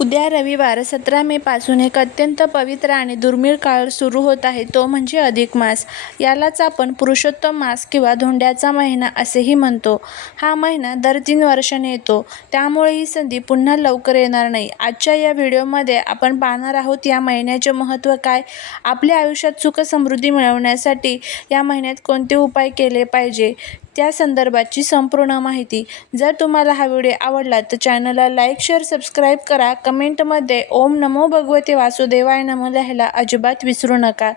उद्या रविवार 17 मे पासून एक अत्यंत पवित्र आणि दुर्मिळ काळ सुरू होत आहे, तो म्हणजे अधिक मास. यालाच आपण पुरुषोत्तम मास किंवा धोंड्याचा महिना असेही म्हणतो. हा महिना दर 3 वर्षांनी येतो, त्यामुळे ही संधी पुन्हा लवकर येणार नाही. आजच्या या व्हिडिओमध्ये आपण पाहणार आहोत या महिन्याचे महत्त्व काय, आपल्या आयुष्यात सुख समृद्धी मिळवण्यासाठी या महिन्यात कोणते उपाय केले पाहिजे त्या संदर्भाची संपूर्ण माहिती. जर तुम्हाला हा व्हिडिओ आवडला तर चॅनलला लाईक, शेअर, सबस्क्राईब करा. कमेंटमध्ये ओम नमो भगवते वासुदेवाय नमः लिहायला अजिबात विसरू नका.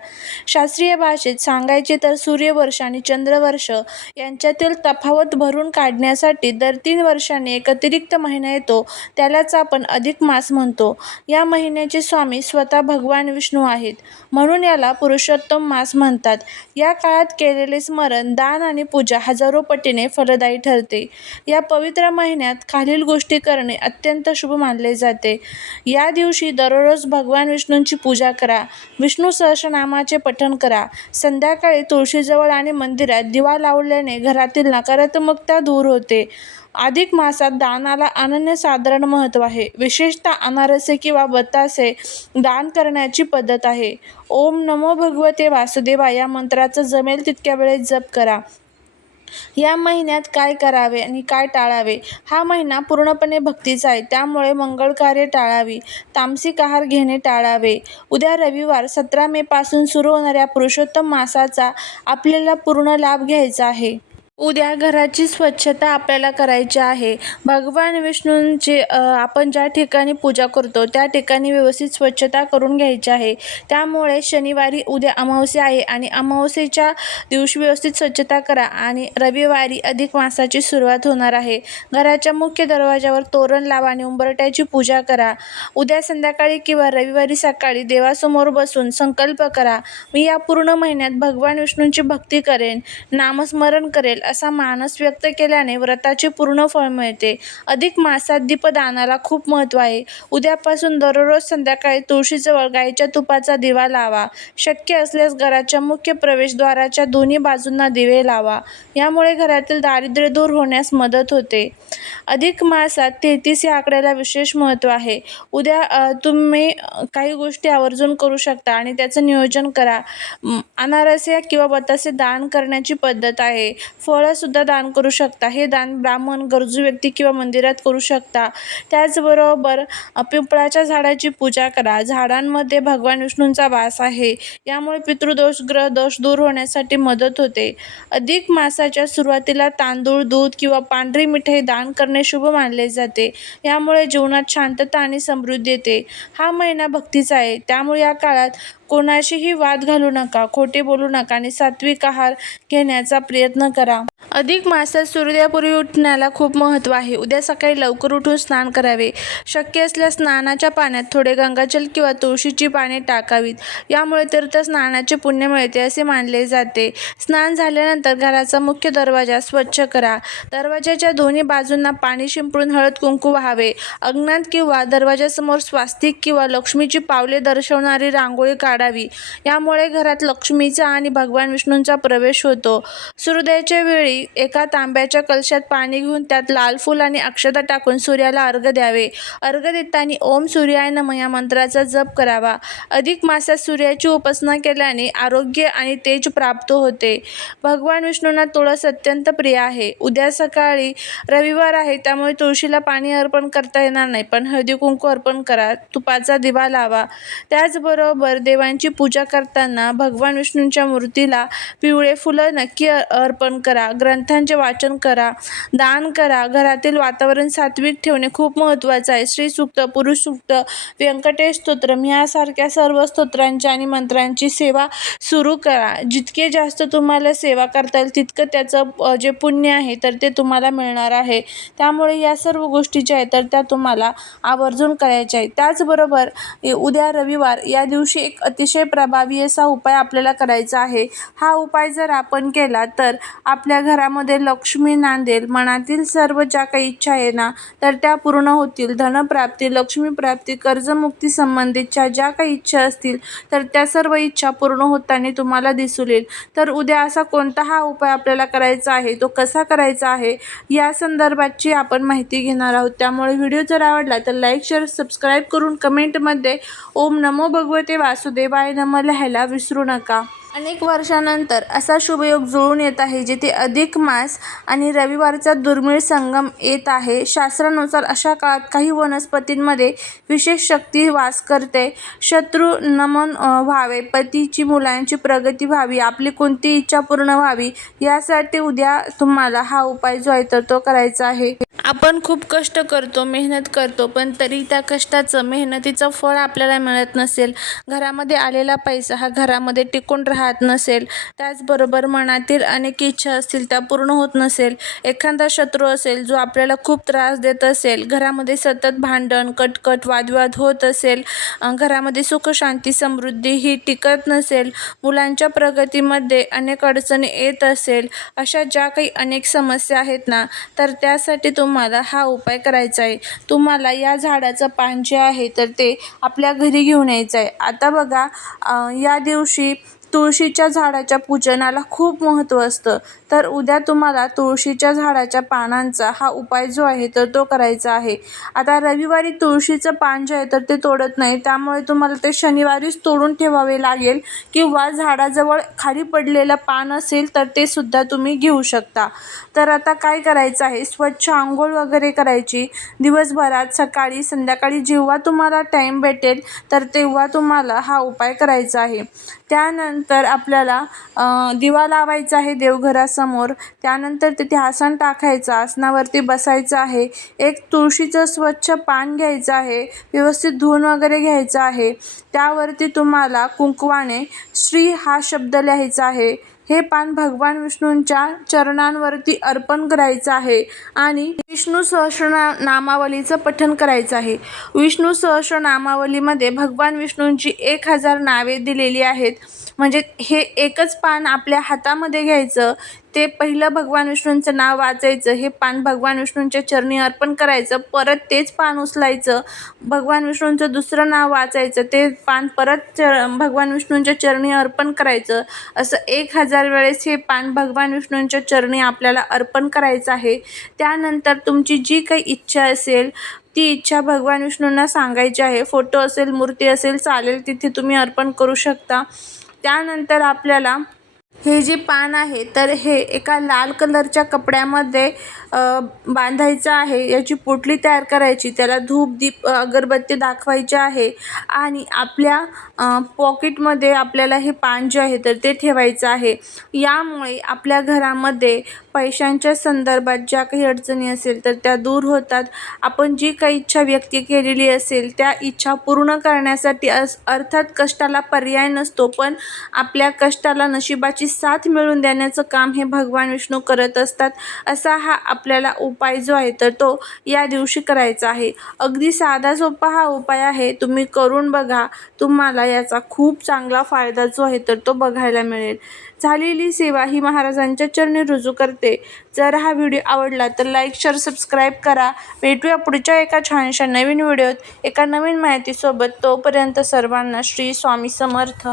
शास्त्रीय भाषेत सांगायचे तर सूर्यवर्ष आणि चंद्रवर्ष यांच्यातील तफावत भरून काढण्यासाठी दर 3 वर्षांनी एक अतिरिक्त महिना येतो, त्यालाच आपण अधिक मास म्हणतो. या महिन्याचे स्वामी स्वतः भगवान विष्णू आहेत, म्हणून याला पुरुषोत्तम मास म्हणतात. या काळात केलेले स्मरण, दान आणि पूजा हजारो पटीने फलदायी ठरते. या पवित्र महिन्यात खालील गोष्टी करणे अत्यंत शुभ मानले जाते. या दिवशी दररोज भगवान विष्णूंची पूजा करा. विष्णू सहस्रनामाचे पठण करा. संध्याकाळी तुळशीजवळ आणि मंदिरात दिवा लावल्याने घरातील नकारात्मकता दूर होते. अधिक मासात दानाला अनन्यसाधारण महत्त्व आहे. विशेषतः अनारसे किंवा बतासे दान करण्याची पद्धत आहे. ओम नमो भगवते वासुदेवाय या मंत्राचा जमेल तितक्या वेळेस जप करा. या महिन्यात काय करावे आणि काय टाळावे? हा महिना पूर्णपणे भक्तीचा आहे, त्यामुळे मंगळ कार्य टाळावी, तामसिक आहार घेणे टाळावे. उद्या रविवार 17 मे पासून सुरू होणाऱ्या पुरुषोत्तम मासाचा आपल्याला पूर्ण लाभ घ्यायचा आहे. उद्या घराची स्वच्छता आपल्याला करायची आहे. भगवान विष्णूंची आपण ज्या ठिकाणी पूजा करतो त्या ठिकाणी व्यवस्थित स्वच्छता करून घ्यायची आहे. त्यामुळे शनिवारी उद्या अमावस्या आहे आणि अमावस्येच्या दिवशी व्यवस्थित स्वच्छता करा आणि रविवारी अधिक मासाची सुरुवात होणार आहे. घराच्या मुख्य दरवाजावर तोरण लावा आणि उंबरठ्याची पूजा करा. उद्या संध्याकाळी किंवा रविवारी सकाळी देवासमोर बसून संकल्प करा, मी या पूर्ण महिन्यात भगवान विष्णूंची भक्ती करेन, नामस्मरण करेल असा मानस व्यक्त केल्याने व्रताचे पूर्ण फळ मिळते. अधिक मासात दीपदानाला खूप महत्त्व आहे. उद्यापासून दररोज संध्याकाळी तुळशीजवळ गाईच्या तुपाचा दिवा लावा. शक्य असल्यास घराच्या मुख्य प्रवेशद्वाराच्या दोन्ही बाजूंना दिवे लावा. यामुळे घरातील दारिद्र्य दूर होण्यास मदत होते. अधिक मासात 33 या आकड्याला विशेष महत्त्व आहे. उद्या तुम्ही काही गोष्टी आवर्जून करू शकता आणि त्याचं नियोजन करा. अनारसे किंवा बतासे दान करण्याची पद्धत आहे. फळंसुद्धा दान करू शकता. हे दान ब्राह्मण, गरजू व्यक्ती किंवा मंदिरात करू शकता. त्याचबरोबर पिंपळाच्या झाडाची पूजा करा. झाडांमध्ये भगवान विष्णूंचा वास आहे, यामुळे पितृदोष, ग्रहदोष दूर होण्यासाठी मदत होते. अधिक मासाच्या सुरुवातीला तांदूळ, दूध किंवा पांढरी मिठाई दान करणे शुभ मानले जाते. यामुळे जीवनात शांतता आणि समृद्धी येते. हा महिना भक्तीचा आहे, त्यामुळे या काळात कोणाशीही वाद घालू नका, खोटे बोलू नका आणि सात्विक आहार घेण्याचा प्रयत्न करा. अधिक मासात सूर्योदयापूर्वी उठण्याला खूप महत्त्व आहे. उद्या सकाळी लवकर उठून स्नान करावे. शक्य असल्यास स्नानाच्या पाण्यात थोडे गंगाजल किंवा तुळशीची पाने टाकावीत. यामुळे तीर्थस्नानाचे पुण्य मिळते असे मानले जाते. स्नान झाल्यानंतर घराचा मुख्य दरवाजा स्वच्छ करा. दरवाजाच्या दोन्ही बाजूंना पाणी शिंपडून हळद कुंकू वाहावे. अंगणात किंवा दरवाजासमोर स्वास्तिक किंवा लक्ष्मीची पावले दर्शवणारी रांगोळी काढावी. यामुळे घरात लक्ष्मीचा आणि भगवान विष्णूंचा प्रवेश होतो. सूर्योदयाच्या वेळी एका तांब्याच्या कलशात पाणी घेऊन त्यात लाल फूल आणि अक्षता टाकून सूर्याला अर्घ्य द्यावे. अर्घ्य देताना ओम सूर्याय नमः या मंत्राचा जप करावा. अधिक मासात सूर्याची उपासना केल्याने आरोग्य आणि तेज प्राप्त होते. भगवान विष्णूंना तुळस अत्यंत प्रिय आहे. उद्या सकाळी रविवार आहे, त्यामुळे तुळशीला पाणी अर्पण करता येणार नाही, पण हळदी कुंकू अर्पण करा. तुपाचा दिवा लावा. त्याचबरोबर देवांची पूजा करताना भगवान विष्णूंच्या मूर्तीला पिवळे फुलं नक्की अर्पण करा. ग्रंथांचे वाचन करा. दान करा. घरातील वातावरण सात्विक ठेवणे खूप महत्त्वाचं आहे. श्री सूक्त, पुरुष सूक्त, व्यंकटेश स्तोत्रम यासारख्या सर्व स्तोत्रांची आणि मंत्रांची सेवा सुरू करा. जितके जास्त तुम्हाला सेवा करता येईल तितकं त्याचं जे पुण्य आहे तर ते तुम्हाला मिळणार आहे. त्यामुळे या सर्व गोष्टी ज्या आहेत तर त्या तुम्हाला आवर्जून करायच्या आहेत. त्याचबरोबर उद्या रविवार या दिवशी एक अतिशय प्रभावी असा उपाय आपल्याला करायचा आहे. हा उपाय जर आपण केला तर आपल्या घरात घरामध्ये लक्ष्मी नांदेल. मनातील सर्व ज्या काही इच्छा आहे ना तर त्या पूर्ण होतील. धनप्राप्ती, लक्ष्मीप्राप्ती, कर्जमुक्ती संबंधीच्या ज्या काही इच्छा असतील तर त्या सर्व इच्छा पूर्ण होताना तुम्हाला दिसून येईल. तर उद्या असा कोणता हा उपाय आपल्याला करायचा आहे, तो कसा करायचा आहे या संदर्भाची आपण माहिती घेणार आहोत. त्यामुळे व्हिडिओ जर आवडला तर लाईक, शेअर, सबस्क्राईब करून कमेंटमध्ये ओम नमो भगवते वासुदेवाय नमः लिहायला विसरू नका. अनेक वर्षानंतर असा शुभयोग जुळून येत आहे जिथे अधिक मास आणि रविवारचा दुर्मिळ संगम येत आहे. शास्त्रानुसार अशा काळात काही वनस्पतींमध्ये विशेष शक्ती वास करते. शत्रू नमन व्हावे, पतीची मुलांची प्रगती व्हावी, आपली कोणती इच्छा पूर्ण व्हावी यासाठी उद्या तुम्हाला हा उपाय जो आहे तर तो करायचा आहे. आपण खूप कष्ट करतो, मेहनत करतो, पण तरी त्या कष्टाचं, मेहनतीचं फळ आपल्याला मिळत नसेल. घरामध्ये आलेला पैसा हा घरामध्ये टिकून राहत नसेल. त्याचबरोबर मनातील अनेक इच्छा असतील त्या पूर्ण होत नसेल. एखादा शत्रू असेल जो आपल्याला खूप त्रास देत असेल. घरामध्ये सतत भांडण, कटकट, वादविवाद होत असेल. घरामध्ये सुख, शांती, समृद्धी ही टिकत नसेल. मुलांच्या प्रगतीमध्ये अनेक अडचणी येत असेल. अशा ज्या काही अनेक समस्या आहेत ना तर त्यासाठी तुम्हाला हा उपाय करायचा आहे. तुम्हाला या झाडाचं पान जे आहे तर ते आपल्या घरी घेऊन यायचं आहे. आता बघा, या दिवशी तुळशीच्या झाडाच्या पूजनाला खूप महत्त्व असतं. तर उद्या तुम्हाला तुळशीच्या झाडाच्या पानांचा हा उपाय जो आहे तर तो करायचा आहे. आता रविवारी तुळशीचं पान जे आहे तर ते तोडत नाही, त्यामुळे तुम्हाला ते शनिवारीच तोडून ठेवावे लागेल किंवा झाडाजवळ खाली पडलेलं पान असेल तर ते सुद्धा तुम्ही घेऊ शकता. तर आता काय करायचं आहे, स्वच्छ आंघोळ वगैरे करायची. दिवसभरात सकाळी, संध्याकाळी जेव्हा तुम्हाला टाईम भेटेल तर तेव्हा तुम्हाला हा उपाय करायचा आहे. त्यानंतर आपल्याला दिवा लावायचा आहे देवघरासमोर. त्यानंतर तिथे आसन टाकायचं, आसनावरती बसायचं आहे. एक तुळशीचं स्वच्छ पान घ्यायचं आहे, व्यवस्थित धुवून वगैरे घ्यायचं आहे. त्यावरती तुम्हाला कुंकवाने श्री हा शब्द लिहायचा आहे. हे पान भगवान विष्णूंच्या चरणांवरती अर्पण करायचं आहे आणि विष्णू सहस्रनामावलीचं पठण करायचं आहे. विष्णू सहस्रनामावलीमध्ये भगवान विष्णूंची 1000 नावे दिलेली आहेत. म्हणजे हे एकच पान आपल्या हातामध्ये घ्यायचं, ते पहिलं भगवान विष्णूंचं नाव वाचायचं, हे पान भगवान विष्णूंच्या चरणी अर्पण करायचं, परत तेच पान उचलायचं, भगवान विष्णूंचं दुसरं नाव वाचायचं, ते पान परत भगवान विष्णूंच्या चरणी अर्पण करायचं. असं 1000 वेळेस हे पान भगवान विष्णूंच्या चरणी आपल्याला अर्पण करायचं आहे. त्यानंतर तुमची जी काही इच्छा असेल ती इच्छा भगवान विष्णूंना सांगायची आहे. फोटो असेल, मूर्ती असेल चालेल, तिथे तुम्ही अर्पण करू शकता. त्यानंतर आपल्याला हे जे पान आहे तर हे एका लाल कलरच्या कपड्यामध्ये बांधायचं आहे. याची पोटली तयार करायची, त्याला धूप, दीप, अगरबत्ती दाखवायची आहे आणि आपल्या पॉकेटमध्ये आपल्याला हे पान जे आहे तर ते ठेवायचं आहे. यामुळे आपल्या घरामध्ये पैशांच्या संदर्भात ज्या काही अडचणी असेल तर त्या दूर होतात. आपण जी काही इच्छा व्यक्त केलेली असेल त्या इच्छा पूर्ण करण्यासाठी अर्थात कष्टाला पर्याय नसतो, पण आपल्या कष्टाला नशिबाची साथ मिळवून देण्याचं काम हे भगवान विष्णू करत असतात. असा हा आपल्याला उपाय जो आहे तर तो या दिवशी करायचा आहे. अगदी साधा सोपा हा उपाय आहे. तुम्ही करून बघा, तुम्हाला याचा खूप चांगला फायदा जो आहे तर तो बघायला मिळेल. झालेली सेवा ही महाराजांच्या चरणी रुजू करते. जर हा व्हिडिओ आवडला तर लाईक, शेअर, सबस्क्राईब करा. भेटूया पुढच्या एका छानशा नवीन व्हिडिओत एका नवीन माहितीसोबत. तोपर्यंत सर्वांना श्री स्वामी समर्थ.